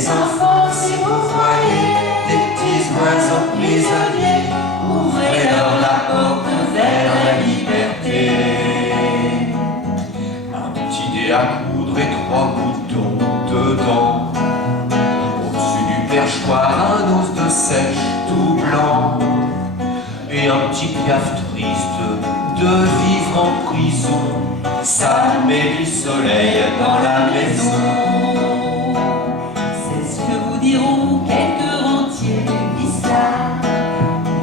Les enfants, si vous voyez des petits oiseaux prisonniers, ouvrez-leur la porte vers la liberté. Un petit dé à coudre et 3 boutons dedans. Au-dessus du perchoir, un os de sèche tout blanc. Et un petit piaf triste de vivre en prison. Ça met du soleil dans la maison. C'est ce que vous diront quelques rentiers bizarres,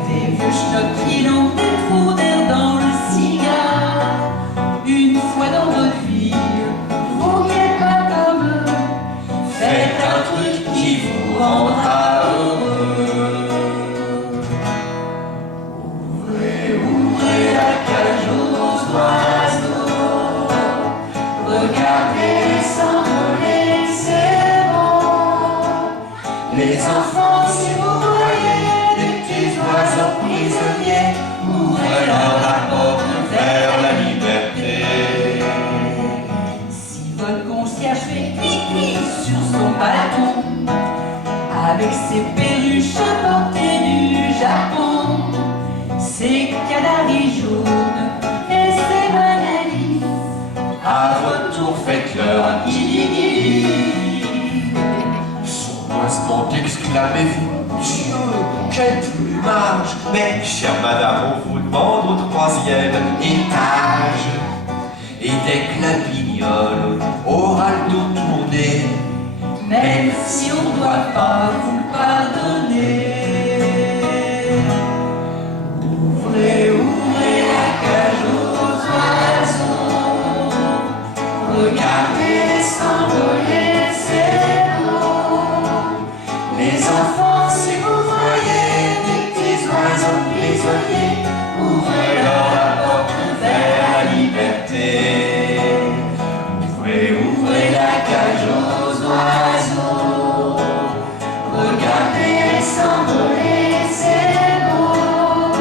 des vieux schnocs qui l'ont des trous d'air dans le cigare. Une fois dans votre vie, vous n'êtes pas comme eux, Faites un truc qui vous rendra heureux. Ouvrez la cage aux oiseaux. Regardez s'envoler ces mots. Les enfants, si vous voyez des petits oiseaux prisonniers, ouvrez-leur la porte vers la liberté. Si votre concierge fait cui-cui sur son balcon, avec ses perruches importées du Japon, ses canaris jaunes et ses bananis, À votre tour, faites-leur un guili-guili. Sournoisement exclamez-vous: Dieu, quel plumage! Mais, chère madame, on vous demande au 3e étage. Et dès que la pignole aura le dos tourné, même si on ne doit pas vous le pardonner. Ouvrez la cage aux oiseaux. regardez s'envoler ces mots. Les enfants, si vous voyez des petits oiseaux prisonniers, ouvrez-leur la porte vers la liberté. Ouvrez la cage aux oiseaux. Regardez s'envoler ces mots.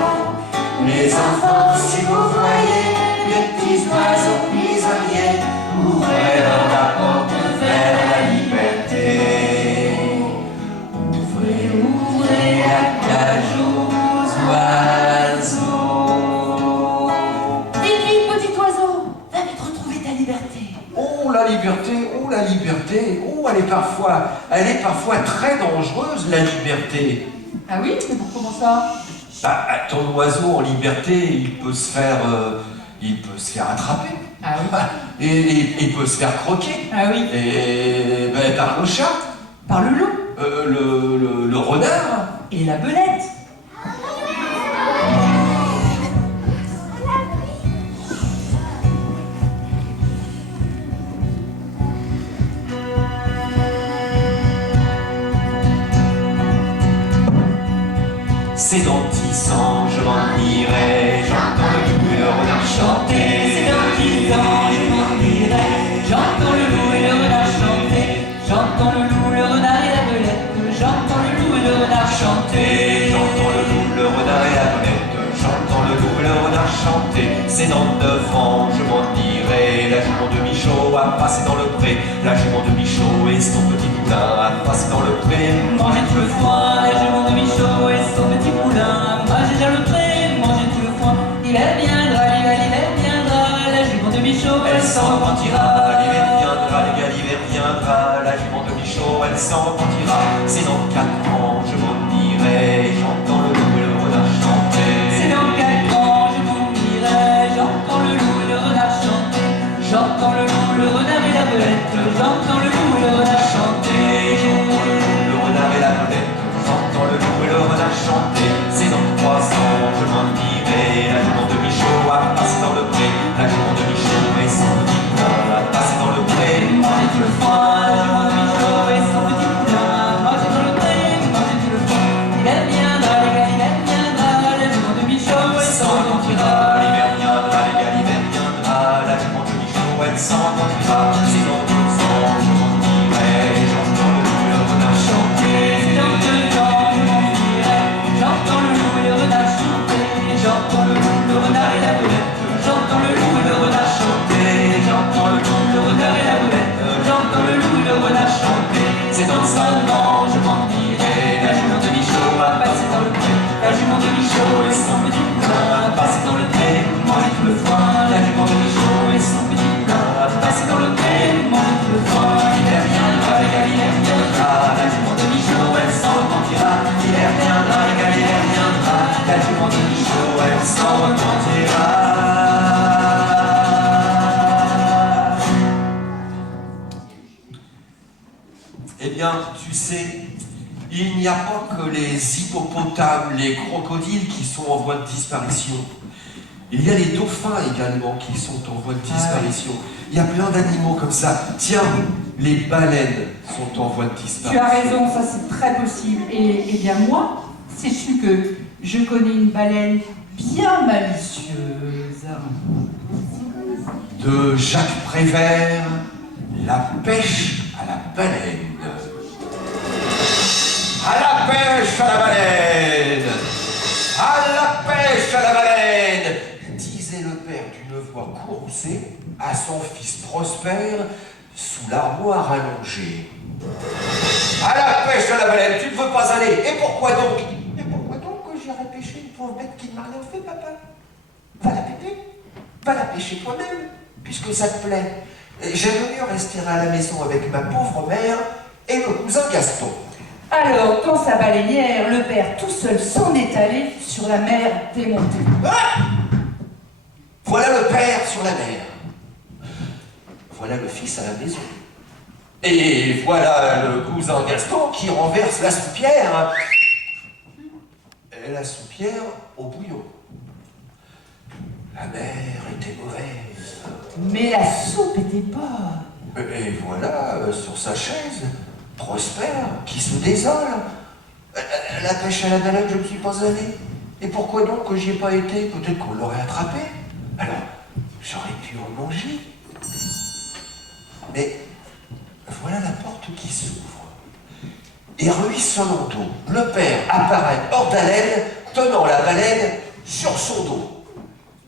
Les enfants, si vous voyez des petits oiseaux prisonniers, ouvrez-leur la porte vers la liberté. Ouvrez la cage aux oiseaux. Vite, petit oiseau, va vite retrouver ta liberté. Oh la liberté, oh la liberté, oh elle est parfois très dangereuse la liberté. Ah oui, mais pour comment ça? Bah, ton oiseau en liberté, il peut se faire attraper. Ah oui. Et il peut se faire croquer. Ah oui. Et ben, par le chat, Par le loup le renard. et la belette. C'est dans 10 ans, je m'en irai, j'entends le loup et le renard chanter. C'est dans 10 ans, je m'en irai. J'entends le loup et le renard chanter. J'entends le loup, le renard et la belette. J'entends le loup et le renard chanter. J'entends le loup, le renard et la belette. J'entends le loup et le renard chanter. C'est dans 9 ans, je m'en irai. La jument de Michaud a passé dans le pré. La jument de Michaud et son petit poulain a passé dans le pré. Mangez tout le foin, la jument de Michaud et son petit poulain. Mangez dans le pré, mangez tout le foin. L'hiver viendra, l'hiver viendra. La jument de Michaud, Elle s'en repentira, l'hiver viendra, les gars, l'hiver viendra. La jument de Michaud, elle s'en repentira. C'est dans 4 ans, je m'en irai. J'entends le loup et le renard chanter. c'est dans 4 ans, je m'en irai. J'entends le loup et le renard chanter. J'entends le loup, le renard et la belette. J'entends le loup et le renard chanter. J'entends le loup, le renard et la belette. J'entends le loup et le renard chanter. C'est dans 3 ans, je m'en irai. La jument de Michaud a passé dans le pré. La jument de Michaud et son petit poulain a passé dans le pré. Mangez tout le foin, la jument de Michaud et son petit poulain. Mangez tout le pré, mangez tout le foin. L'hiver viendra, les gars, l'hiver viendra. La jument de Michaud et S'en son repentira, l'hiver viendra, les gars, l'hiver viendra. La jument de Michaud, elle s'en repentira. C'est dans 2 ans, je m'en irai. J'entends le loup et le renard chanter. C'est dans 2 ans, je m'en irai. J'entends le loup et le renard chanter. J'entends le loup, le renard et la belette. J'entends le loup et le renard chanter. J'entends le loup, le renard et la belette. J'entends le loup et le renard chanter. C'est dans 5 ans, Eh bien, tu sais, il n'y a pas que les hippopotames, les crocodiles qui sont en voie de disparition. Il y a les dauphins également qui sont en voie de disparition. Il y a plein d'animaux comme ça. Tiens, les baleines sont en voie de disparition. Tu as raison, ça c'est très possible. Et bien moi, sais-tu que je connais une baleine bien malicieuse. De Jacques Prévert, la pêche à la baleine. À la pêche à la baleine! À la pêche à la baleine! Disait le père d'une voix courroucée à son fils Prosper sous l'armoire allongée. À la pêche à la baleine, tu ne veux pas aller. Et pourquoi donc? Et pourquoi donc que j'irai pêcher une pauvre bête qui ne m'a rien fait, papa? Va la péter. Va la pêcher toi-même, puisque ça te plaît. J'aime mieux rester à la maison avec ma pauvre mère et le cousin Gaston. Alors, dans sa baleinière, le père tout seul s'en est allé sur la mer démontée. Ah! Voilà le père sur la mer. Voilà le fils à la maison. Et voilà le cousin Gaston qui renverse la soupière. Et la soupière au bouillon. La mer était mauvaise. Mais la soupe était bonne. Et voilà, sur sa chaise, Prosper qui se désole. La pêche à la baleine, je ne suis pas allé. Et pourquoi donc que j'y ai pas été? Peut-être qu'on l'aurait attrapé. Alors, j'aurais pu en manger. Mais voilà la porte qui s'ouvre. Et ruisselant d'eau, le père apparaît hors d'haleine, tenant la baleine sur son dos.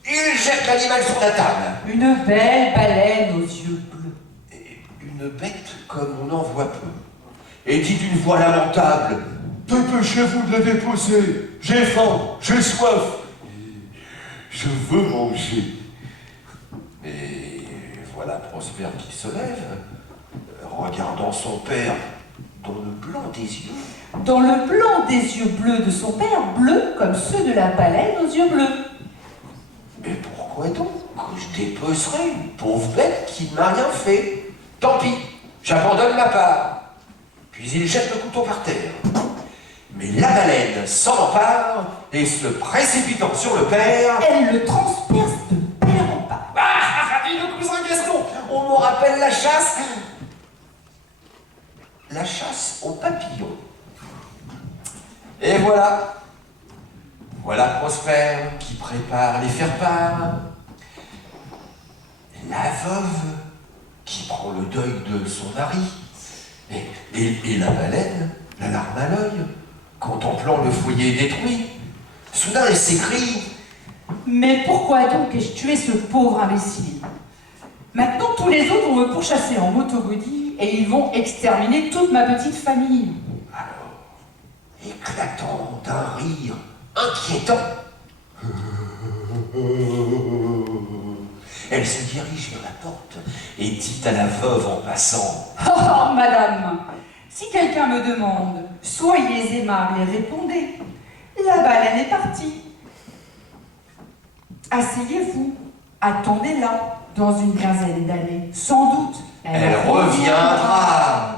Il jette l'animal sur la table. Une belle baleine aux yeux bleus. Et une bête comme on en voit peu. Et dit d'une voix lamentable: dépêchez-vous de la déposer. J'ai faim, j'ai soif. Je veux manger. Mais voilà Prosper qui se lève, regardant son père dans le blanc des yeux. Dans le blanc des yeux bleus de son père, bleus comme ceux de la baleine aux yeux bleus. Mais pourquoi donc que je dépecerai une pauvre bête qui ne m'a rien fait? Tant pis, j'abandonne ma part. Puis il jette le couteau par terre. Mais la baleine s'en empare et se précipitant sur le père, elle le transperce de père en part. Ah, dit le cousin Gaston, on me rappelle la chasse. La chasse aux papillons. Et voilà. Voilà Prosper qui prépare les faire-part. La veuve qui prend le deuil de son mari. Et la baleine, la larme à l'œil, contemplant le foyer détruit. Soudain elle s'écrie: mais pourquoi donc ai-je tué ce pauvre imbécile? Maintenant tous les autres vont me pourchasser en motogodie et ils vont exterminer toute ma petite famille. Alors, éclatant d'un rire inquiétant, elle se dirige vers la porte et dit à la veuve en passant: Oh, madame, si quelqu'un me demande, soyez aimable et répondez. La baleine est partie. Asseyez-vous, attendez-la. Dans une quinzaine d'années, sans doute, elle reviendra.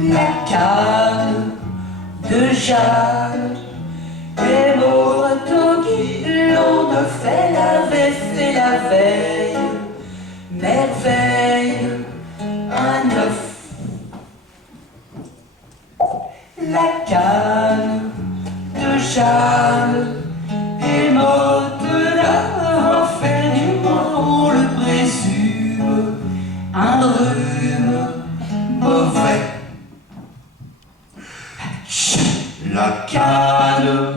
La canne de Jeanne est morte qui l'on ne fait la veille, merveille, un œuf. La canne de Jeanne est morte là, enfermement, on le présume, un rhume mauvais. La canne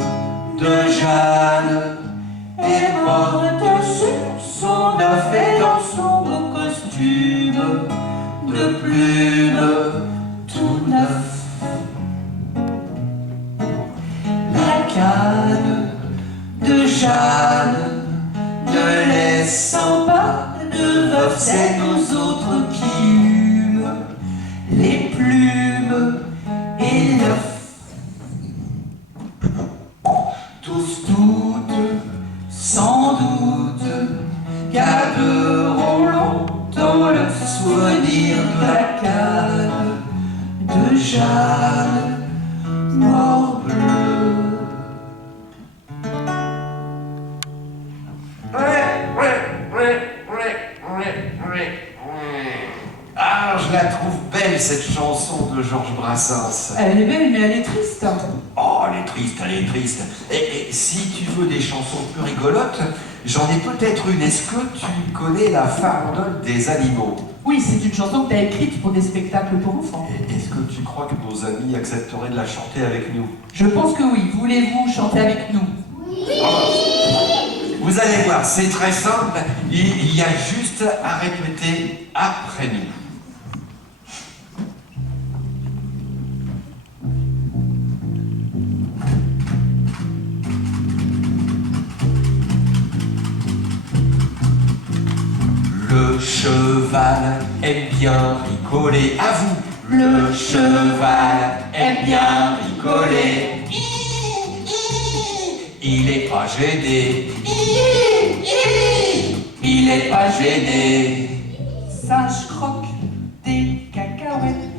de Jeanne est morte sur son œuf et dans son beau costume de plume tout neuf. alors c'est nous autres qui hument les plumes et l'œuf. Tous, toutes, sans doute, garderont longtemps le souvenir de la canne de Jeanne Morbleu. Ah, je la trouve belle cette chanson de Georges Brassens. Elle est belle, mais elle est triste. Oh, elle est triste, elle est triste. Et si tu veux des chansons plus rigolotes, j'en ai peut-être une. Est-ce que tu connais la farandole des animaux? Oui, c'est une chanson que tu as écrite pour des spectacles pour enfants. Est-ce que tu crois que nos amis accepteraient de la chanter avec nous? Je pense que oui. Voulez-vous chanter avec nous? Vous allez voir, c'est très simple. Il y a juste à répéter après nous. Le cheval aime bien rigoler, à vous. Le cheval aime bien rigoler. Il est pas gêné. Il est pas gêné. Singe croque des cacahuètes.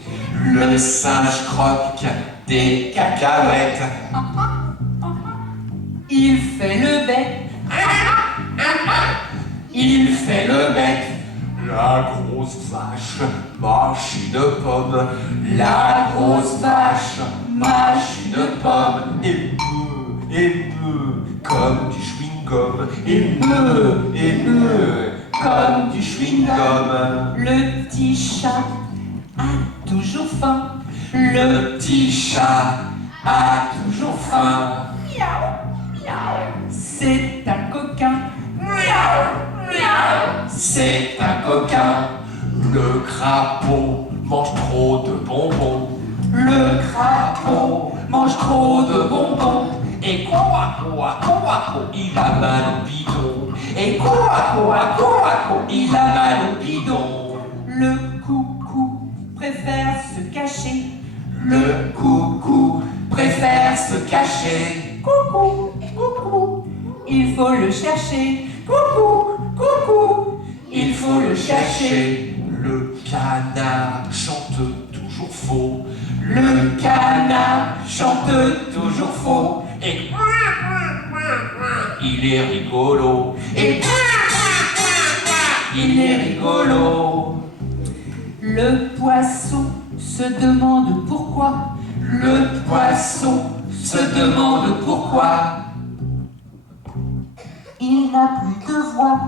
Le singe croque des cacahuètes. Il fait le bec. Il fait le bec. La grosse vache mâche une pomme. La grosse vache mâche une pomme. Et meut comme du chewing-gum. Et meut comme du chewing-gum. Le petit chat a toujours faim. Le petit chat a toujours faim. C'est un coquin. C'est un coquin. Le crapaud mange trop de bonbons. Le crapaud mange trop de bonbons. Et quoi, il a mal au bidon. Et quoi, il a mal au bidon. Le coucou préfère se cacher. Le coucou préfère se cacher. Coucou, coucou, il faut le chercher. Coucou, coucou, Il faut le chercher. Le canard chante toujours faux. Le canard chante toujours faux. Et il est rigolo. Et il est rigolo. le poisson se demande pourquoi. Le poisson se demande pourquoi. Il n'a plus de voix.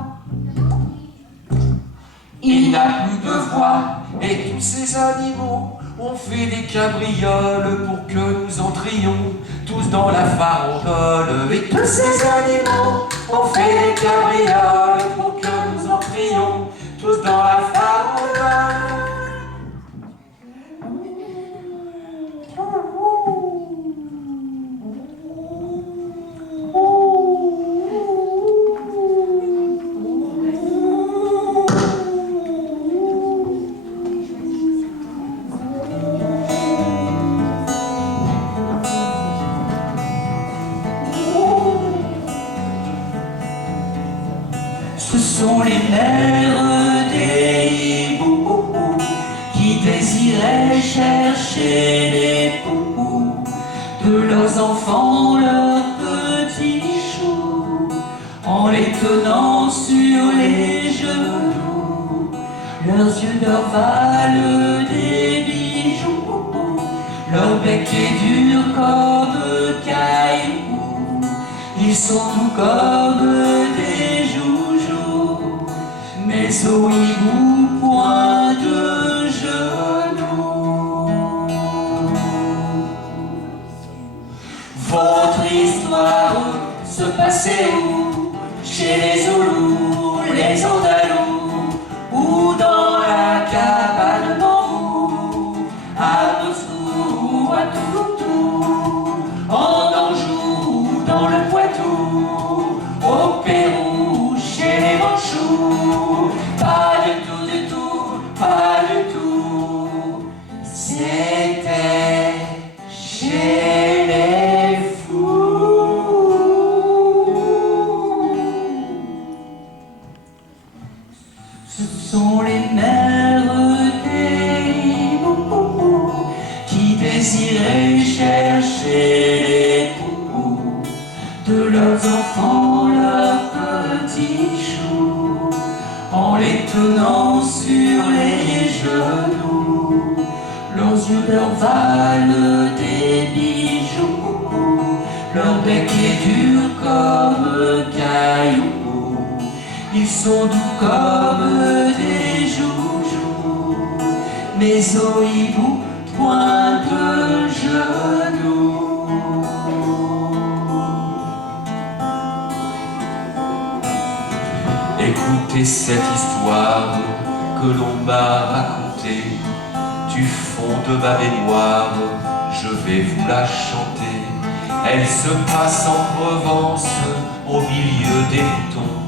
Il n'a plus de voix. Et tous ces animaux ont fait des cabrioles pour que nous entrions tous dans la farandole. Et tous ces animaux ont fait des cabrioles pour que nous entrions tous dans la farandole. Ce sont les mères des hiboux qui désiraient chercher les poupous de leurs enfants, leurs petits choux, en les tenant sur les genoux. Leurs yeux d'or valent des bijoux, leur bec est dur comme caillou. Ils sont tout comme des joujoux, mais au hibou point de genoux. Votre histoire se passait où? Chez les Zoulous, les Andalous, ou dans la cabane bambou, à Moscou, à Tombouctou, en Anjou, dans le Poitou, au Pérou, chez les Manchous, pas de chez les fous. Ce sont les mères des hiboux qui désiraient chercher les poupous de leurs enfants, leurs petits choux, en les tenant sur les genoux. Leurs yeux leur valent des bijoux, leur bec est dur comme cailloux. Ils sont doux comme des joujoux, mais au hibou, point de genoux. Écoutez cette histoire que l'on m'a racontée. Du fond de ma mémoire, je vais vous la chanter. Elle se passe en Provence, au milieu des moutons,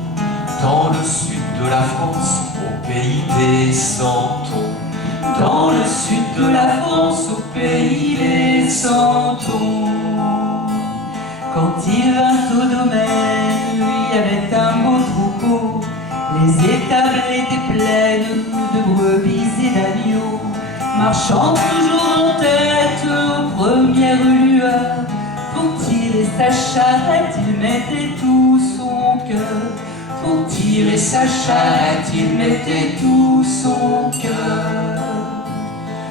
dans le sud de la France, au pays des centons. Dans le sud de la France, au pays des centons. Quand il vint au domaine, il y avait un beau troupeau. Les étables étaient pleines de brebis et d'agneaux, marchant toujours en tête aux premières lueurs. Pour tirer sa charrette, il mettait tout son cœur. Pour tirer sa charrette, il mettait tout son cœur.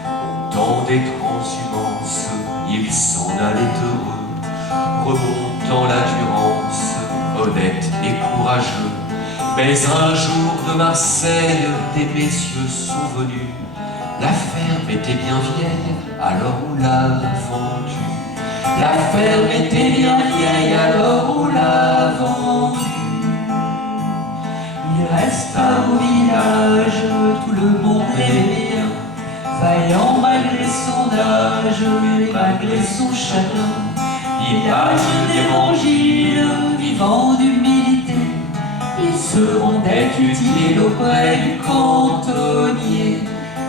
Au temps des transhumances, il s'en allait heureux, remontant la Durance, honnête et courageux. Mais un jour de Marseille, des messieurs sont venus. La ferme était bien vieille, alors on l'a vendue. La ferme était bien vieille, alors on l'a vendue. Il resta au village, tout le monde l'aimait bien, vaillant malgré son âge et malgré son chagrin. Image d'évangile, vivant d'humilité, il se rendait utile auprès du cantonnier.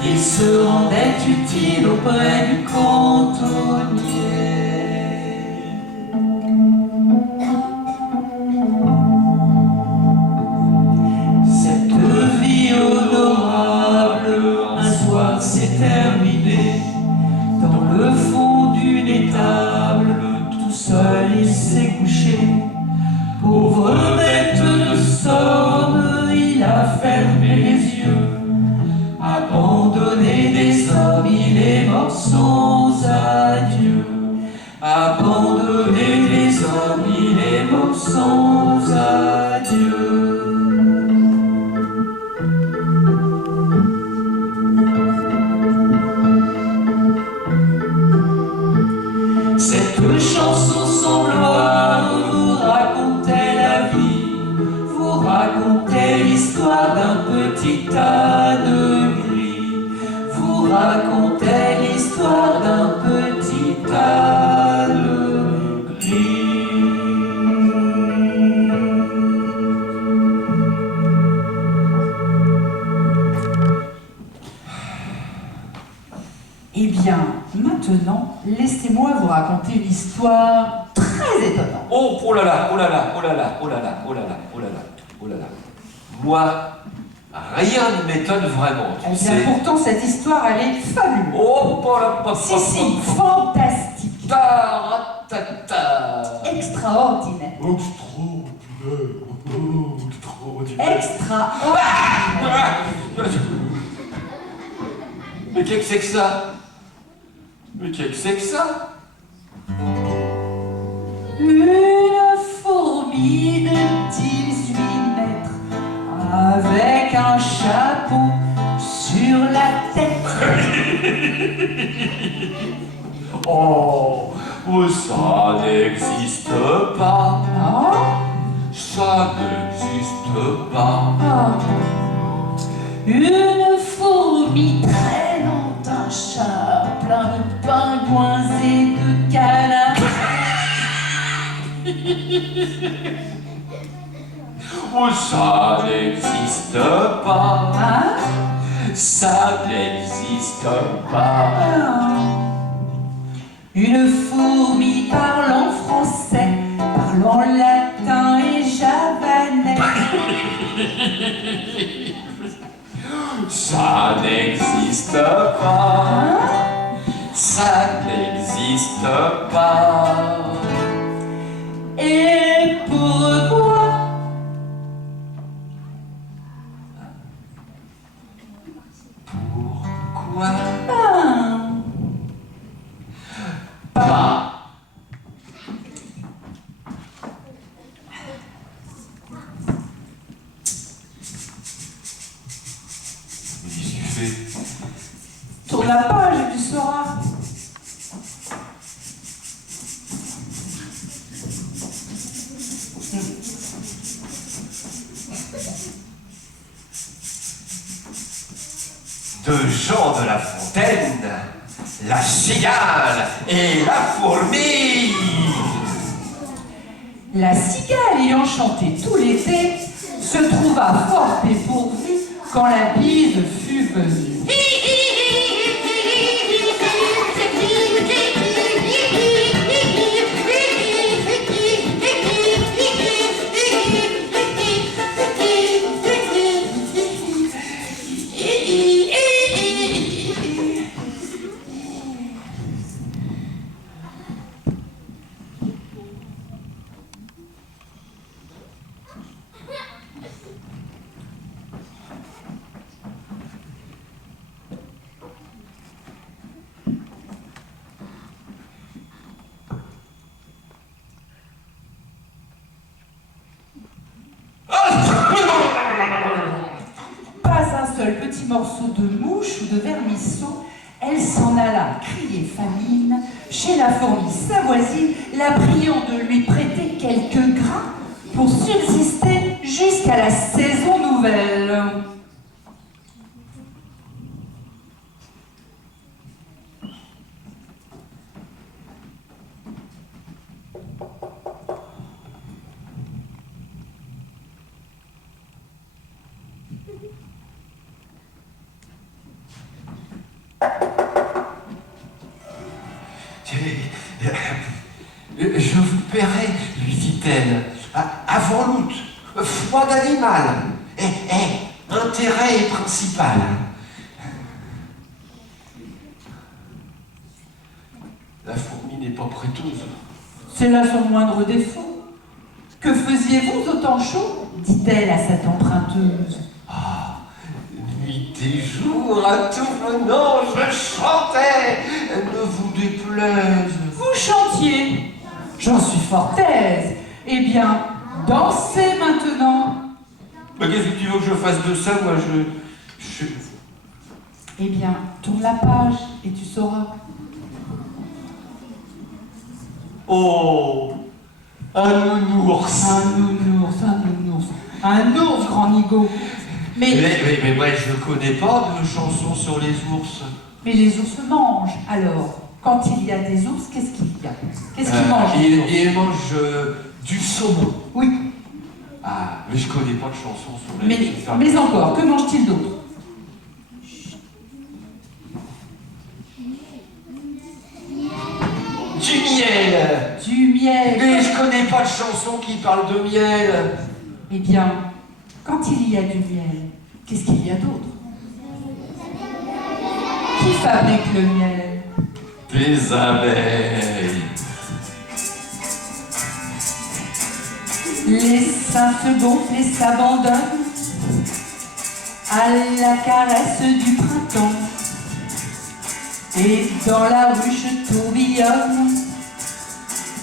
Il se rendait utile auprès du cantonnier. Cette vie honorable, un soir s'est terminée. Dans le fond d'une étable, tout seul il s'est couché. Pauvre bête de Somme, il a fermé les yeux. Abandonné des hommes, il est mort sans adieu. Abandonné des hommes, il est mort sans adieu. Cette chanson sembloire vous racontait la vie, vous racontait l'histoire d'un petit âne gris, vous racontait l'histoire d'un petit âne gris. Eh bien, maintenant, laissez-moi vous raconter une histoire très étonnante. Oh là là, oh là là, oh là là, oh là là, oh là là, oh là là, oh là là. Moi, rien ne m'étonne vraiment, Eh tu bien, sais. pourtant, cette histoire, elle est fabuleuse. Oh, pas Si, fantastique, extraordinaire, extraordinaire. Mais qu'est-ce que c'est que ça? Mais qu'est-ce que c'est que ça? Une fourmi de 18 mètres avec un chapeau sur la tête. Oh, ça n'existe pas. Oh, Ça n'existe pas. oh. Une fourmi très lente, un chat plein de pingouins et de canards. Ça n'existe pas. Hein? Ça n'existe pas. Une fourmi parlant français, parlant latin et javanais. Ça n'existe pas. Hein? Ça n'existe pas. Et pourquoi? Pourquoi Pas. Qu'est-ce que tu fais? Tourne la page et tu sauras. De Jean de La Fontaine, la cigale et la fourmi. La cigale ayant chanté tout l'été se trouva fort dépourvue quand la bise fut venue. Petit morceau de mouche ou de vermisseau, elle s'en alla crier famine chez la fourmi sa voisine, la priant de lui prêter quelques grains pour subsister jusqu'à la saison nouvelle. Je vous paierai, lui dit-elle, avant l'août. Froid d'animal. Intérêt principal. La fourmi n'est pas prêteuse. C'est là son moindre défaut. Que faisiez-vous au temps chaud? Dit-elle à cette emprunteuse. Ah, nuit et jour, à tout venant, je chantais. Ne vous déplaise. Vous chantiez? J'en suis fort aise. Eh bien, dansez maintenant. Mais qu'est-ce que tu veux que je fasse de ça, moi, je... Eh bien, tourne la page et tu sauras. Oh, un nounours. Un nounours, un nounours. Un ours, grand nigo. Mais moi, je connais pas de chansons sur les ours. Mais les ours mangent, alors. Quand il y a des ours, qu'est-ce qu'il y a? Qu'est-ce qu'ils mangent? Ils mangent du saumon. Oui. Ah, mais je connais pas de chansons sur les ours. Mais encore, que mange-t-il d'autre? Du miel. Du miel. Mais je connais pas de chansons qui parlent de miel. Eh bien, quand il y a du miel, qu'est-ce qu'il y a d'autre? Qui fabrique le miel? Des abeilles. Les seins se gonflent et s'abandonnent à la caresse du printemps. Et dans la ruche tourbillonnent,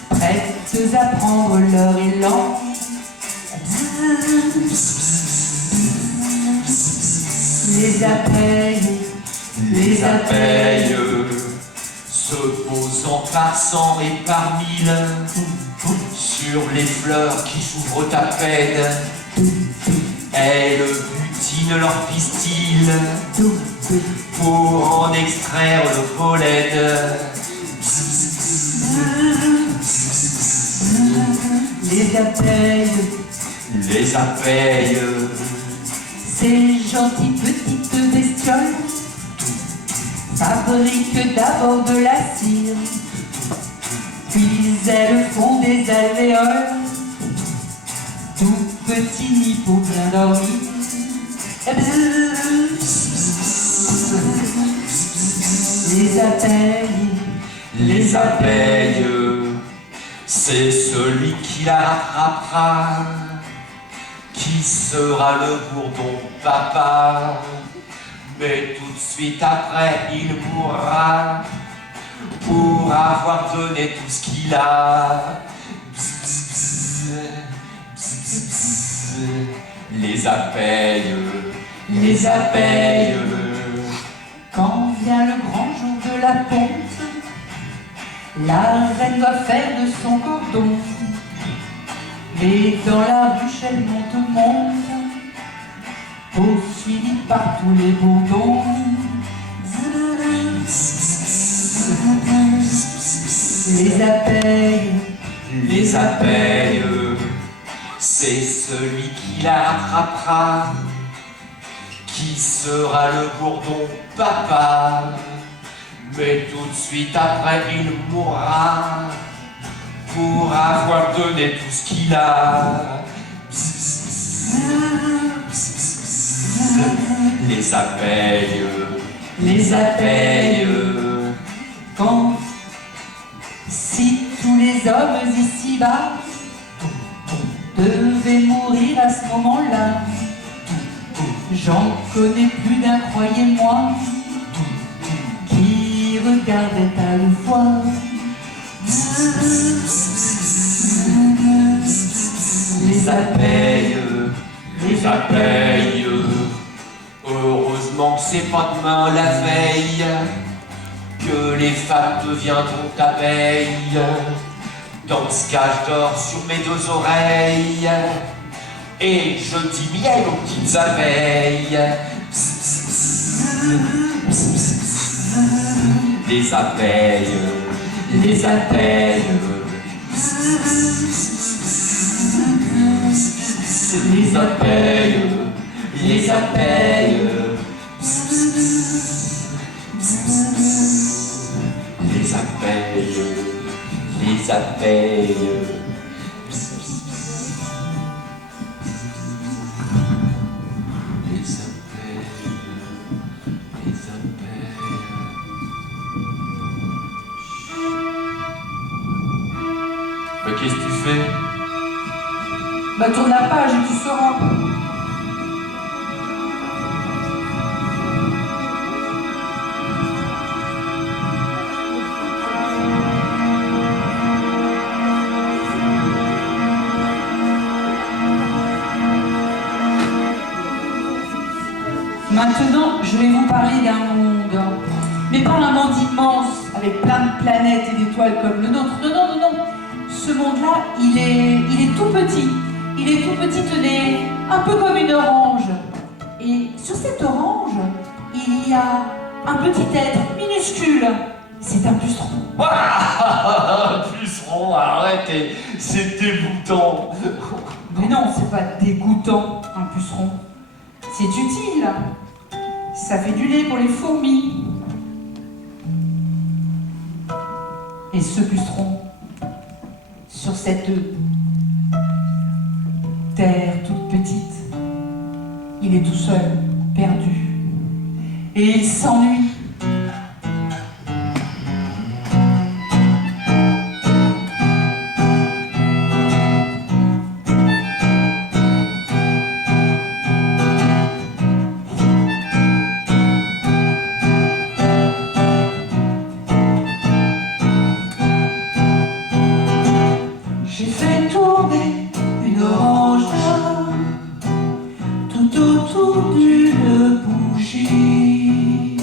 prêtes à prendre leur élan. Les abeilles, Les abeilles se posant par cent et par mille sur les fleurs qui s'ouvrent à peine, elles butinent leurs pistils pour en extraire le pollen. les abeilles, Les abeilles, ces gentilles petites bestioles fabriquent d'abord de la cire Puis elles font des alvéoles, tout petit nid pour bien dormir. Les abeilles, Les abeilles, c'est celui qui la rattrapera, qui sera le bourdon papa. Mais tout de suite après, il mourra pour avoir donné tout ce qu'il a. Bzz, bzz, bzz, bzz, bzz. Les abeilles, les abeilles. quand vient le grand jour de la ponte, la reine doit faire de son cordon. Et dans la ruche, elle monte, poursuivie par tous les bourdons. Les abeilles, Les abeilles, c'est celui qui la rattrapera, qui sera le bourdon papa. Mais tout de suite après, il mourra pour avoir donné tout ce qu'il a. Bzz, bzz, bzz, bzz. Les abeilles, les abeilles. Quand, si tous les hommes ici-bas devaient mourir à ce moment-là, j'en connais plus d'un, croyez-moi, qui regardait à le voir. les abeilles, les abeilles. Heureusement que c'est pas demain la veille que les femmes deviendront abeilles. Dans ce cas, je dors sur mes deux oreilles et je dis miel aux petites abeilles. Pss, pss, pss, pss, pss. Les abeilles, les abeilles. Pss, pss, pss, pss, pss. Les abeilles, les abeilles. Pss, pss, pss, pss, pss. Les abeilles, les abeilles. Pss, pss, pss. Les abeilles, les abeilles. Mais qu'est-ce que tu fais? Bah tourne la page et tu sauras. Maintenant, je vais vous parler d'un monde, mais pas un monde immense, avec plein de planètes et d'étoiles comme le nôtre. Non, non, non, non. Ce monde-là, il est tout petit. Il est tout petit, tenez, un peu comme une orange. Et sur cette orange, il y a un petit être minuscule. C'est un puceron. Ah, puceron, arrête, c'est dégoûtant. Mais non, c'est pas dégoûtant, un puceron. C'est utile. Ça fait du lait pour les fourmis. Et ce puceron, sur cette terre toute petite, il est tout seul, perdu. Et il s'ennuie. J'ai fait tourner une orange tout autour d'une bougie.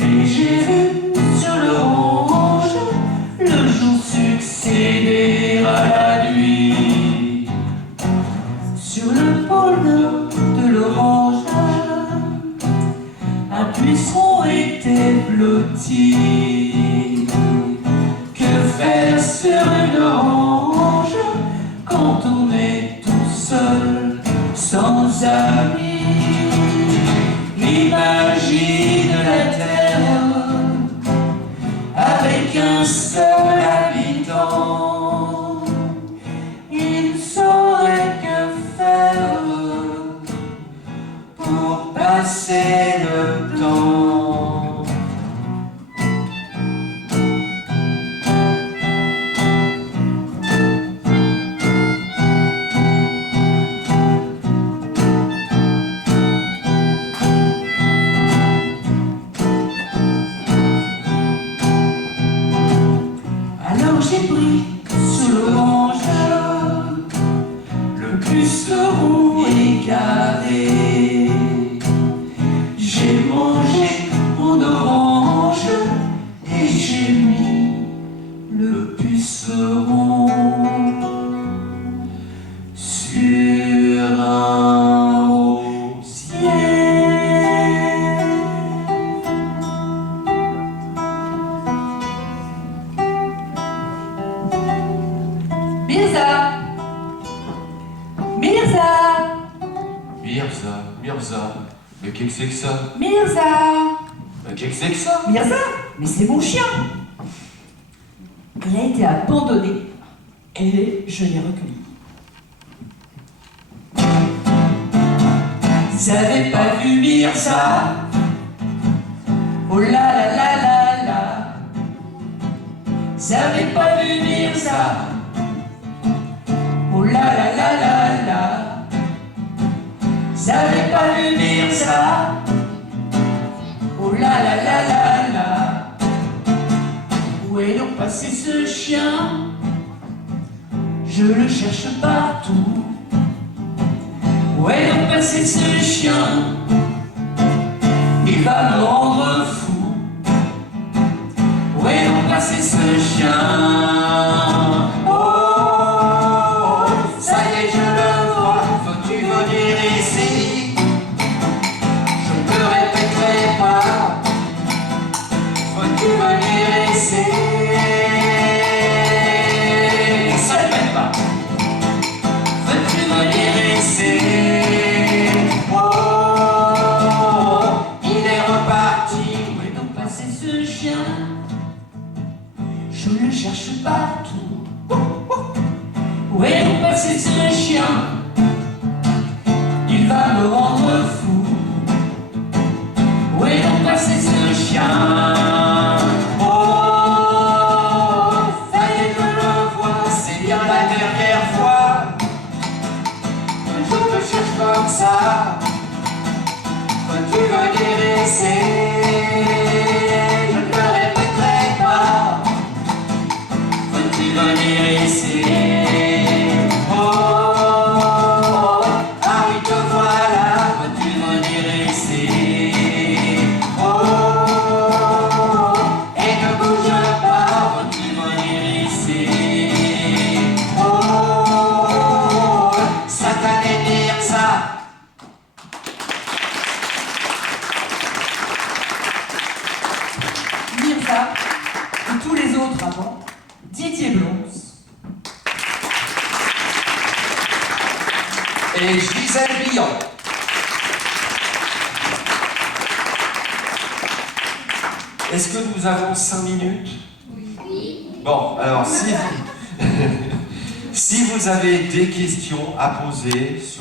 Et j'ai vu sur l'orange le jour succéder à la nuit. Sur le pôle nord de l'orange, un puceron était blotti. Que faire sur une orange quand on est tout seul, sans amis? Imagine la terre avec un seul ami. j'ai pris sur l'orange, le plus rond et carré. J'ai mangé mon orange et j'ai mis le puceron sur un rosier. Mirza! Mirza! Mirza, mais qu'est-ce que c'est que ça? Mirza! Qu'est-ce que c'est que ça? Mirza! Mais c'est mon chien! Il a été abandonné et je l'ai recueilli. Vous avez pas vu Mirza? Oh là là là là là! Vous avez pas vu Mirza? Oh là là là là là! Vous avez pas vu Mirza? Oh là là là là là! Où est donc passé ce chien? Je le cherche partout. Où est donc passé ce chien? Il va me rendre fou. Où est donc passé ce chien? Oh, ça y est, je le vois. Faut-tu venir ici? Je ne te répéterai pas. Faut-tu venir ici? Ça ne m'aide pas. Veux-tu venir ici? Oh, il est reparti. Où est donc passé ce chien? Je le cherche partout. Où est donc passé ce chien? Il va me rendre fou. Où est donc passé ce chien? Oh, ça y est, je le vois. C'est bien la dernière fois que je te cherche comme ça. Peux-tu venir ici? Je ne te répéterai pas. Peux-tu venir ici? Oh, ah oui, te voilà. Peux-tu venir ici? Oh, et ne bouge pas. Peux-tu venir ici? Oh, satané Mirza. Mirza et tous les autres avant, Didier Blons. Et Gisèle Billon. Est-ce que nous avons 5 minutes? Oui. Bon, alors si vous avez des questions à poser sur